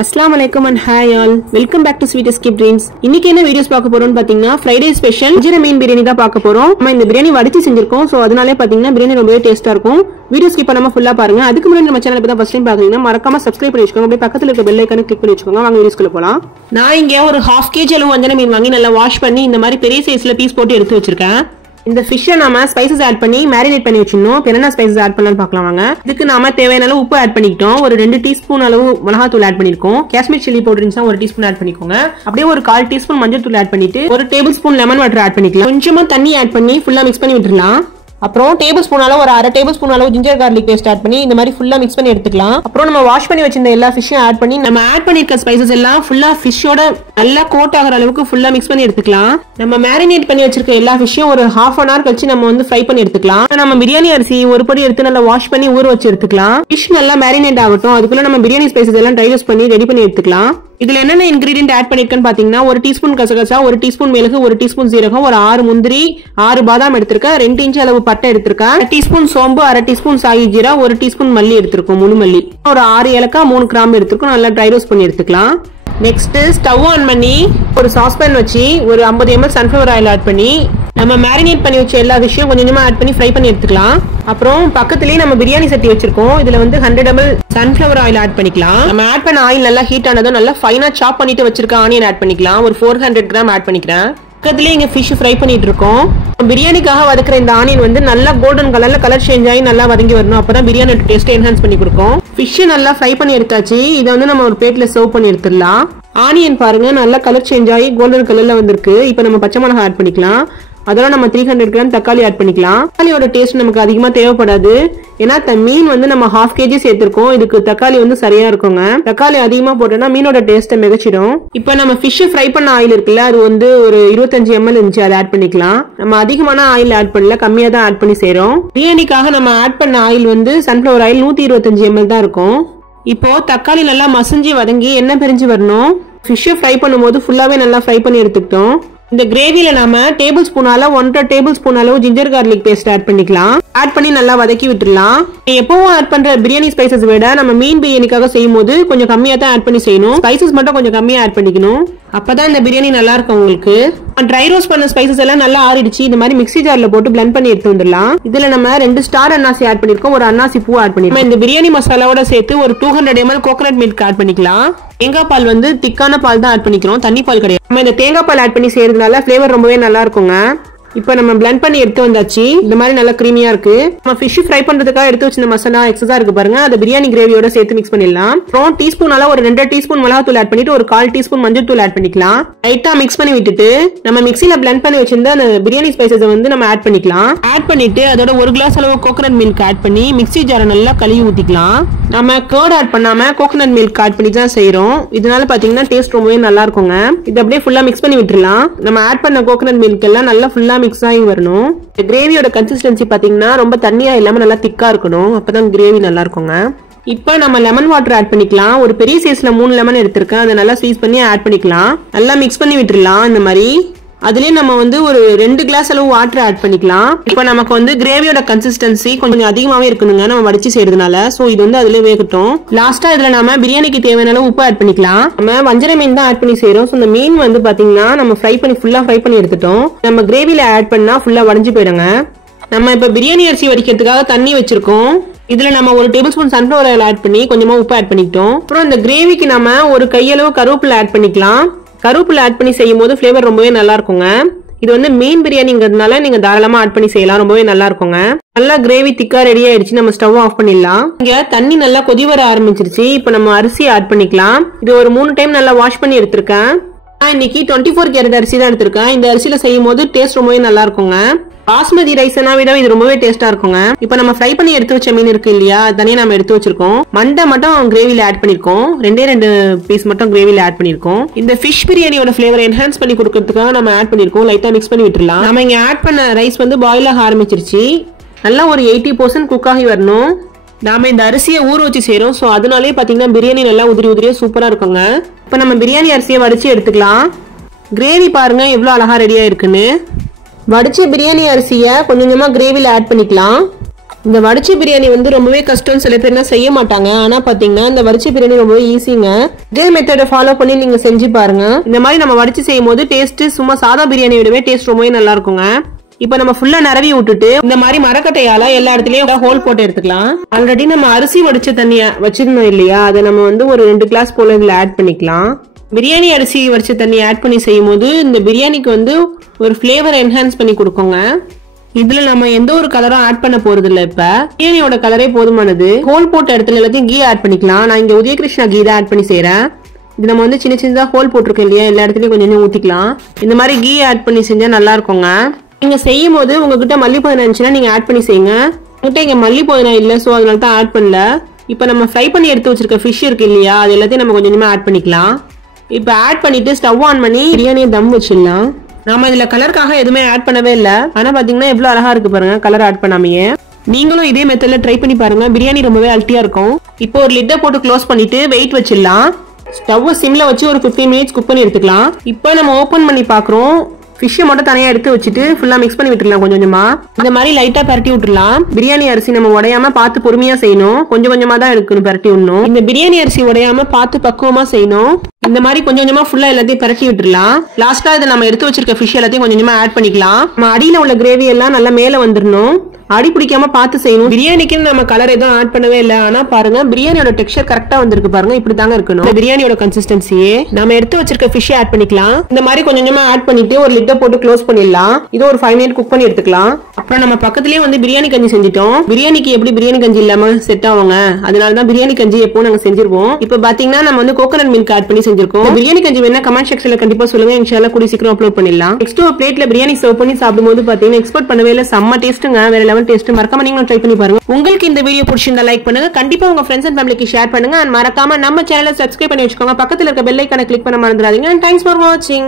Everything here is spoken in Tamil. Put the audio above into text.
Assalamu alaikum and hi all. Welcome back to Sweet Escape Dreams. இன்னைக்கு என்ன வீடியோஸ் பார்க்க போறோம்னு பாத்தீங்கன்னா ஃப்ரைடே ஸ்பெஷல் வஞ்சர மீன் பிரியாணி தான் பார்க்க போறோம். நம்ம இந்த பிரியாணி வடிச்சு செஞ்சிருக்கோம். சோ அதனாலே பாத்தீங்கன்னா பிரியாணி ரொம்பவே டேஸ்டா இருக்கும். வீடியோ ஸ்கிப் பண்ணாம ஃபுல்லா பாருங்க. அதுக்கு முன்னாடி நம்ம சேனலை இப்ப ஃபர்ஸ்ட் டைம் பாக்குறீங்கன்னா மறக்காம சப்ஸ்கிரைப் பண்ணி வச்சுக்கோங்க. அப்படியே பக்கத்துல இருக்க பெல் ஐகானை கிளிக் பண்ணி வச்சுக்கோங்க. வாங்க வீடியோஸ்க்குள்ள போலாம். நான் இங்க ஒரு 1/2 kg அளவு வஞ்சர மீன் வாங்கி நல்லா வாஷ் பண்ணி இந்த மாதிரி பெரிய சைஸ்ல பீஸ் போட்டு எடுத்து வச்சிருக்கேன். இந்த ஃபிஷ்ஷை நாம ஸ்பைசஸ் ஆட் பண்ணி மேரினேட் பண்ணி வச்சிடணும். என்னென்ன ஸ்பைசஸ் ஆட் பண்ணலாம்னு பார்க்கலாம் வாங்க. இதுக்கு நாம தேவையான அளவு உப்பு ஆட் பண்ணிக்கிட்டோம். ஒரு 2 டீஸ்பூன் அளவு மிளகாத்தூள் ஆட் பண்ணிருக்கோம். காஷ்மீர் சில்லி பவுடர் இருந்துச்சுன்னா 1 டீஸ்பூன் ஆட் பண்ணிக்கோங்க. அப்படியே ஒரு 1/4 டீஸ்பூன் மஞ்சள் தூள் ஆட் பண்ணிட்டு 1 tablespoon lemon water add பண்ணிக்கலாம். கொஞ்சமா தண்ணி ஆட் பண்ணி ஃபுல்லா மிக்ஸ் பண்ணி விட்டுறலாம். அப்புறம் டேபிள் ஸ்பூன் அளவு ஒரு 1/2 டேபிள் ஸ்பூன் அளவு ஜிஞ்சர் கார்லிக் பேஸ்ட் ஆட் பண்ணி இந்த மாதிரி ஃபுல்லா மிக்ஸ் பண்ணி எடுத்துக்கலாம். அப்புறம் நம்ம வாஷ் பண்ணி வச்சிருந்த எல்லா ஃபிஷ்ஷையும் ஆட் பண்ணி நம்ம ஆட் பண்ணிருக்க ஸ்பைசஸ் எல்லாம் ஃபுல்லா ஃபிஷ்ஷோட நல்லா கோட் ஆகிற அளவுக்கு ஃபுல்லா மிக்ஸ் பண்ணி எடுத்துக்கலாம். நம்ம மேரினேட் பண்ணி வச்சிருக்க எல்லா ஃபிஷ்ஷையும் ஒரு 1/2 hour கழிச்சு நம்ம வந்து ஃப்ரை பண்ணி எடுத்துக்கலாம். நம்ம பிரியாணி அரிசி ஒரு படி எடுத்து நல்லா வாஷ் பண்ணி ஊற வச்சு எடுத்துக்கலாம். ஃபிஷ் நல்லா மேரினேட் ஆகட்டும். அதுக்குள்ள நம்ம பிரியாணி ஸ்பைசஸ் எல்லாம் ட்ரை ரோஸ்ட் பண்ணி ரெடி பண்ணி எடுத்துக்கலாம். இதுல என்னென்ன இன்கிரிடியன்ட் ஆட் பண்ணிருக்கேன்னு பாத்தீங்கன்னா 1 டீஸ்பூன் கசகசா, 1 டீஸ்பூன் மிளகு, 1 டீஸ்பூன் சீரகம், ஒரு 6 முந்திரி, 6 பாதாம் எடுத்திருக்கேன், 2 இன்ச் அளவு பட்டை எடுத்திருக்கேன், 1 டீஸ்பூன் சோம்பு, 1/2 டீஸ்பூன் சாயி ஜீரா, 1 டீஸ்பூன் மல்லி எடுத்திருக்கோம், முழு மல்லி, ஒரு 6 ஏலக்காய், 3 கிராம்பு எடுத்திருக்கோம். நல்லா ட்ரை ரோஸ்ட் பண்ணி எடுத்துக்கலாம். நெக்ஸ்ட் ஸ்டவ் ஆன் பண்ணி ஒரு சாஸ்பேன் வச்சு ஒரு 50 ml சன்ஃபிளவர் ஆயில் ஆட் பண்ணி நம்ம மேரினேட் பண்ணி வச்ச எல்லா விஷயம் கொஞ்சமா ஆட் பண்ணி ஃப்ரை பண்ணி எடுத்துக்கலாம். அப்புறம் பக்கத்துலயே நம்ம பிரியாணி சட்டி வச்சிருக்கோம். இதுல வந்து 100 ml சன்ஃபிளவர் ஆயில் ஆட் பண்ணிக்கலாம். நம்ம ஆட் பண்ண ஆயில் நல்லா ஹீட் ஆனதும் நல்லா ஃபைனா சாப் பண்ணிட்டு வச்சிருக்க ஆனியன் ஆட் பண்ணிக்கலாம். ஒரு 400 கிராம் ஆட் பண்ணிக்கிறேன். பக்கத்துலயே இங்க ஃபிஷ் ஃப்ரை பண்ணிட்டு இருக்கோம். பிரியாணிக்காக வதக்குற இந்த ஆனியன் வந்து நல்லா கோல்டன் கலர்ல கலர் சேஞ்ச் ஆகி நல்லா வதங்கி வரணும். அப்பதான் பிரியாணி டேஸ்ட் என்ஹான்ஸ் பண்ணி கொடுக்கும். ஃபிஷ் நல்லா ஃப்ரை பண்ணி எடுத்தாச்சு. இதை வந்து நம்ம ஒரு பிளேட்ல சர்வ் பண்ணி எடுத்துடலாம். ஆனியன் பாருங்க நல்லா கலர் சேஞ்ச் ஆகி கோல்டன் கலர்ல வந்திருக்கு. இப்போ நம்ம பச்சை மிளகாய் ஆட் பண்ணிக்கலாம். அதெல்லாம் நம்ம 300 கிராம் தக்காளி ஆட் பண்ணிக்கலாம். தக்காளியோட டேஸ்ட் நமக்கு அதிகமா தேவைப்படாது. ஏன்னா மீன் வந்து நம்ம 1/2 kg சேர்த்திருக்கோம். இதுக்கு தக்காளி வந்து சரியா இருக்குங்க. தக்காளி அதிகமா போட்டோம்னா மீனோட டேஸ்ட்டை மிகச்சிடும். இப்போ நம்ம ஃபிஷ் ஃப்ரை பண்ண ஆயில் இருக்குல்ல, அது வந்து ஒரு 25 ml இருந்துச்சு, அதை ஆட் பண்ணிக்கலாம். நம்ம அதிகமான ஆயில் ஆட் பண்ணல, கம்மியா தான் ஆட் பண்ணி செய்றோம். பிரியாணிக்காக நம்ம ஆட் பண்ண ஆயில் வந்து சன்ஃபிளவர் ஆயில் 125 ml தான் இருக்கும். இப்போ தக்காளி நல்லா மசிஞ்சு வதங்கி எண்ணெய் பிரிஞ்சு வரணும். ஃபிஷ் ஃப்ரை பண்ணும்போது ஃபுல்லாவே நல்லா ஃப்ரை பண்ணி எடுத்துக்கிட்டோம். இந்த கிரேவில நாம டேபிள் ஸ்பூனால 1/2 டேபிள் ஸ்பூன் அளவு ஜிஞ்சர் கார்லிக் பேஸ்ட் ஆட் பண்ணிக்கலாம். ஆட் பண்ணி நல்லா வதக்கி விட்டுடலாம். எப்பவும் ஆட் பண்ற பிரியாணி ஸ்பைசஸ் விட நம்ம மீன் பிரியாணிக்காக செய்யும் போது கொஞ்சம் கம்மியா தான் ஆட் பண்ணி செய்யணும். ஸ்பைசஸ் மட்டும் கொஞ்சம் கம்மியா ஆட் பண்ணிக்கணும். அப்பதான் இந்த பிரியாணி நல்லா இருக்கும் உங்களுக்கு. ட்ரை ரோஸ்ட் பண்ண ஸ்பைசஸ் எல்லாம் நல்லா ஆறிடுச்சு. இந்த மாதிரி மிக்ஸி ஜார்ல போட்டு பிளெண்ட் பண்ணி எடுத்து வந்துடலாம். இதுல நம்ம 2 ஸ்டார் அன்னாசி ஆட் பண்ணிருக்கோம், ஒரு அன்னாசி பூ ஆட் பண்ணிருக்கோம். இந்த பிரியாணி மசாலாவோட சேர்த்து ஒரு 200 ml கோகனட் மில்க் ஆட் பண்ணிக்கலாம். தேங்காய் பால் வந்து திக்கான பால் தான் ஆட் பண்ணிக்கிறோம், தண்ணி பால் கிடையாது. நம்ம இந்த தேங்காய் பால் ஆட் பண்ணி செய்யறதுனால ஃபிளேவர் ரொம்பவே நல்லா இருக்குங்க. இப்போ நம்ம பிளெண்ட் பண்ணி எடுத்து வந்தாச்சு. இந்த மாதிரி நல்லா கிரீமியா இருக்கு. நம்ம ஃபிஷ் ஃப்ரை பண்றதுக்காக எடுத்து வச்சிருந்த மசாலா எக்ஸஸா இருக்கு பாருங்க, அதை பிரியாணி கிரேவியோட சேர்த்து மிக்ஸ் பண்ணிடலாம். அப்புறம் டீஸ்பூன் அளவு ஒரு 2 டீஸ்பூன் மிளகாத்தூள் ஆட் பண்ணிட்டு ஒரு 1/4 டீஸ்பூன் மஞ்சள் தூள் ஆட் பண்ணிக்கலாம். லைட்டா மிக்ஸ் பண்ணி விட்டுட்டு நம்ம மிக்ஸில பிளெண்ட் பண்ணி வச்சிருந்த அந்த பிரியாணி ஸ்பைசஸ் வந்து நம்ம ஆட் பண்ணிக்கலாம். ஆட் பண்ணிட்டு அதோட 1 கிளாஸ் அளவு கோகனட் மில்க் ஆட் பண்ணி மிக்ஸி ஜாரை நல்லா கழுவி ஊத்திக்கலாம். நம்ம கர்ட் ஆட் பண்ணாம கோகனட் மில்க் ஆட் பண்ணி தான் செய்யறோம். இதனால பாத்தீங்கன்னா டேஸ்ட் ரொம்பவே நல்லா இருக்குங்க. இது அப்படியே ஃபுல்லா மிக்ஸ் பண்ணி விட்டுறலாம். நம்ம ஆட் பண்ண கோகனட் மில்க் எல்லாம் நல்லா ஃபுல்லா மிக்ஸ் ஆகி வரணும். கிரேவியோட கன்சிஸ்டன்சி பாத்தீங்கன்னா ரொம்ப தண்ணியா இல்லாம நல்லா திக்கா இருக்கணும். அப்பதான் கிரேவி நல்லா இருக்குங்க. இப்போ நம்ம லெமன் வாட்டர் ஆட் பண்ணிக்கலாம். ஒரு பெரிய சைஸ்ல 3 லெமன் எடுத்திருக்கேன். அதை நல்லா ஸ்வீஸ் பண்ணி ஆட் பண்ணிக்கலாம். நல்லா மிக்ஸ் பண்ணி விட்டுறலாம். இந்த மாதிரி அதுலயே நம்ம வந்து ஒரு 2 கிளாஸ் அளவு வாட்டர் ஆட் பண்ணிக்கலாம். இப்போ நமக்கு வந்து கிரேவியோட கன்சிஸ்டன்சி கொஞ்சம் அதிகமாவே இருக்கணுங்க, நம்ம வடிச்சு செய்யறதுனால. சோ இது வந்து அதுல வேகட்டும். லாஸ்டா இதுல நம்ம பிரியாணிக்கு தேவையான அளவு உப்பு ஆட் பண்ணிக்கலாம். நம்ம வஞ்சர மீன் தான் ஆட் பண்ணி செய்யறோம். சோ இந்த மீன் வந்து பாத்தீங்கன்னா நம்ம ஃபுல்லா ஃப்ரை பண்ணி எடுத்துட்டோம். நம்ம கிரேவில ஆட் பண்ணா ஃபுல்லா வடிஞ்சு போயிடுங்க. நம்ம இப்ப பிரியாணி அரிசி வடிக்கிறதுக்காக தண்ணி வச்சிருக்கோம். இதுல நம்ம 1 tablespoon sunflower oil add பண்ணி கொஞ்சமா உப்பு ஆட் பண்ணிக்கிட்டோம். அப்புறம் இந்த கிரேவிக்கு நம்ம ஒரு கையளவு கருவேப்பிலை ஆட் பண்ணிக்கலாம். கருவேப்பிலை ஆட் பண்ணி செய்யும் போது ஃபிளேவர் ரொம்பவே நல்லா இருக்குங்க. இது வந்து மீன் பிரியாணிங்கிறதுனால நீங்க தாராளமா ஆட் பண்ணி செய்யலாம், ரொம்பவே நல்லா இருக்குங்க. நல்லா கிரேவி திக்கா ரெடி ஆயிடுச்சு. நம்ம ஸ்டவ் ஆஃப் பண்ணிடலாம். இங்க தண்ணி நல்லா கொதி வர ஆரம்பிச்சிருச்சு. இப்போ நம்ம அரிசி ஆட் பண்ணிக்கலாம். இது ஒரு 3 டைம் நல்லா வாஷ் பண்ணி எடுத்திருக்கேன். இன்னைக்கு 24 கேரட் அரிசி தான் எடுத்திருக்கேன். இந்த அரிசியில செய்யும் போது டேஸ்ட் ரொம்பவே நல்லா இருக்குங்க. பாஸ்மதி ரைஸ்னா விட இது ரொம்பவே டேஸ்டா இருக்குங்க. இப்போ நம்ம ஃப்ரை பண்ணி எடுத்து வச்ச மீன் இருக்கு இல்லையா, தனியா நம்ம எடுத்து வச்சிருக்கோம். மண்டை மட்டும் கிரேவில ஆட் பண்ணிருக்கோம். 2 பீஸ் மட்டும் கிரேவில ஆட் பண்ணிருக்கோம். இந்த ஃபிஷ் பிரியாணியோட ஃபிளேவர் என்ஹான்ஸ் பண்ணி கொடுக்கறதுக்காக நம்ம ஆட் பண்ணிருக்கோம். லைட்டா மிக்ஸ் பண்ணி விட்டுறலாம். நம்ம இங்க ஆட் பண்ண ரைஸ் வந்து பாயில் ஆக ஆரம்பிச்சிருச்சு. நல்லா ஒரு 80% குக் ஆகி வரணும். நாம இந்த அரிசியை ஊற வச்சு செய்யறோம். சோ அதனாலே பாத்தீங்கன்னா பிரியாணி நல்லா உதிரியா சூப்பரா இருக்குங்க. இப்ப நம்ம பிரியாணி அரிசியை வடிச்சு எடுத்துக்கலாம். கிரேவி பாருங்க எவ்வளவு அழகா ரெடியா இருக்குன்னு. வடிச்ச பிரியாணி அரிசியை கொஞ்சமா கிரேவில ஆட் பண்ணிக்கலாம். இந்த வடிச்ச பிரியாணி வந்து ரொம்பவே கஷ்டம், சில பேர்லாம் செய்ய மாட்டாங்க. ஆனா பாத்தீங்கன்னா இந்த வடிச்ச பிரியாணி ரொம்பவே ஈஸிங்க. இதே மெத்தடை ஃபாலோ பண்ணி நீங்க செஞ்சு பாருங்க. இந்த மாதிரி நம்ம வடிச்சு செய்யும் போது டேஸ்ட் சும்மா சாதா பிரியாணி விடவே டேஸ்ட் ரொம்பவே நல்லா இருக்குங்க. இப்ப நம்ம ஃபுல்லா நிரவி விட்டுட்டு இந்த மாதிரி மரக்கட்டையால எல்லா இடத்துலயும் ஹோல் போட்டு எடுத்துக்கலாம். ஆல்ரெடி நம்ம அரிசி வடிச்ச தண்ணிய வச்சிருந்தோம் இல்லையா, அதை நம்ம வந்து ஒரு 2 கிளாஸ் போல இதுல ஆட் பண்ணிக்கலாம். பிரியாணி அரிசி வடிச்ச தண்ணி ஆட் பண்ணி செய்யும் போது இந்த பிரியாணிக்கு வந்து ஒரு ஃபிளேவர் என்ஹான்ஸ் பண்ணி கொடுக்குங்க. இதுல நம்ம எந்த ஒரு கலரும் ஆட் பண்ண போறது இல்ல. இப்ப பிரியாணியோட கலரே போதுமானது. ஹோல் போட்ட இடத்துல எல்லாத்தையும் கீ ஆட் பண்ணிக்கலாம். நான் இங்க உதயகிருஷ்ணா கீ தான் ஆட் பண்ணி செய்யறேன். இது நம்ம வந்து சின்ன சின்னதா ஹோல் போட்டிருக்கோம் இல்லையா, எல்லா இடத்துலயும் கொஞ்சம் ஊத்திக்கலாம். இந்த மாதிரி கீ ஆட் பண்ணி செஞ்சா நல்லா இருக்குங்க. நீங்க செய்யும் போது உங்ககிட்ட மல்லி புதினா இருந்துச்சுன்னா நீங்க ஆட் பண்ணி செய்யுங்க. உங்ககிட்ட இங்க மல்லி புதினா இல்ல, சோ அதனால தான் ஆட் பண்ணல. இப்ப நம்ம ஃப்ரை பண்ணி எடுத்து வச்சிருக்க ஃபிஷ் இருக்கு இல்லையா, அது எல்லாத்தையும் நம்ம கொஞ்சமா ஆட் பண்ணிக்கலாம். இப்ப ஆட் பண்ணிட்டு ஸ்டவ் ஆன் பண்ணி பிரியாணியை தம் வச்சிடலாம். நாம இதுல கலருக்காக எதுவுமே ஆட் பண்ணவே இல்ல. ஆனா பாத்தீங்கன்னா எவ்வளவு அழகா இருக்கு பாருங்க கலர் ஆட் பண்ணாமையே. நீங்களும் இதே மெத்தட்ல ட்ரை பண்ணி பாருங்க, பிரியாணி ரொம்பவே அல்ட்டியா இருக்கும். இப்போ ஒரு லிட்டை போட்டு க்ளோஸ் பண்ணிட்டு வெயிட் வச்சிடலாம். ஸ்டவ் சிம்ல வச்சு ஒரு 15 மினிட்ஸ் குக் பண்ணி எடுத்துக்கலாம். இப்போ நம்ம ஓபன் பண்ணி பாக்குறோம். ஃபிஷ்ஷை மட்டும் தனியா எடுத்து வச்சுட்டு ஃபுல்லா மிக்ஸ் பண்ணி விட்டுலாம். கொஞ்சம் கொஞ்சமா இந்த மாதிரி லைட்டா பரட்டி விட்டுலாம். பிரியாணி அரிசி நம்ம உடையாம பார்த்து பொறுமையா செய்யணும். கொஞ்சம் கொஞ்சமா தான் எடுக்கணும், பரட்டி விடணும். இந்த பிரியாணி அரிசி உடையாம பார்த்து பக்குவமா செய்யணும். இந்த மாதிரி கொஞ்சம் கொஞ்சமா ஃபுல்லா எல்லாத்தையும் பரட்டி விட்டுலாம். லாஸ்டா இதை நம்ம எடுத்து வச்சிருக்க ஃபிஷ் எல்லாத்தையும் கொஞ்சம் கொஞ்சமா ஆட் பண்ணிக்கலாம். நம்ம அடியில உள்ள கிரேவி எல்லாம் நல்லா மேல வந்துடணும். அடி பிடிக்காம பார்த்து செய்யணும். பிரியாணிக்கு நம்ம கலர் எதுவும் ஆட் பண்ணவே இல்லை. ஆனா பாருங்க பிரியாணியோட டெக்ஸ்சர் கரெக்டா வந்திருக்கு பாருங்க. இப்படி தாங்க இருக்கணும் பிரியாணியோட கன்சிஸ்டன்சியே. நம்ம எடுத்து வச்சிருக்க ஃபிஷ் ஆட் பண்ணிக்கலாம். இந்த மாதிரி கொஞ்சம் கொஞ்சமா ஆட் பண்ணிட்டு ஒரு லிட்டை போட்டு க்ளோஸ் பண்ணிடலாம். இது ஒரு 5 மினிட் குக் பண்ணி எடுத்துக்கலாம். அப்புறம் நம்ம பக்கத்துலயே வந்து பிரியாணி கஞ்சி செஞ்சிட்டோம். பிரியாணிக்கு எப்படி பிரியாணி கஞ்சி இல்லாம செட் ஆவாங்க, அதனாலதான் பிரியாணி கஞ்சி எப்போ நாங்க செஞ்சிருவோம். இப்ப பாத்தீங்கன்னா நம்ம வந்து கோகனட் மில்க் ஆட் பண்ணி செஞ்சிருக்கோம். பிரியாணி கஞ்சி வேணா கமெண்ட் செக்ஷன்ல கண்டிப்பா சொல்லுங்க. இன்ஷால்லா கூடி சீக்கிரம் அப்லோட் பண்ணிடலாம். நெக்ஸ்ட் ஒரு பிளேட்ல பிரியாணி சர்வ் பண்ணி சாப்பிடும்போது பாத்தீங்கன்னா எக்ஸ்பெக்ட் பண்ணவே இல்ல, செம்ம டேஸ்ட்டுங்க, வேற லெவல் டேஸ்ட். மறக்காம நீங்களும் ட்ரை பண்ணி பாருங்க. உங்களுக்கு இந்த வீடியோ பிடிச்சிருந்தா லைக் பண்ணுங்க, கண்டிப்பா உங்க ஃப்ரெண்ட்ஸ் அண்ட் ஃபேமிலிக்கு ஷேர் பண்ணுங்க. மறக்காம நம்ம சேனலை சப்ஸ்கிரைப் பண்ணி வச்சுக்கோங்க. பக்கத்துல இருக்க பெல் ஐகானை கிளிக் பண்ண மறந்துடாதீங்க. தேங்க்ஸ் ஃபார் வாட்சிங்.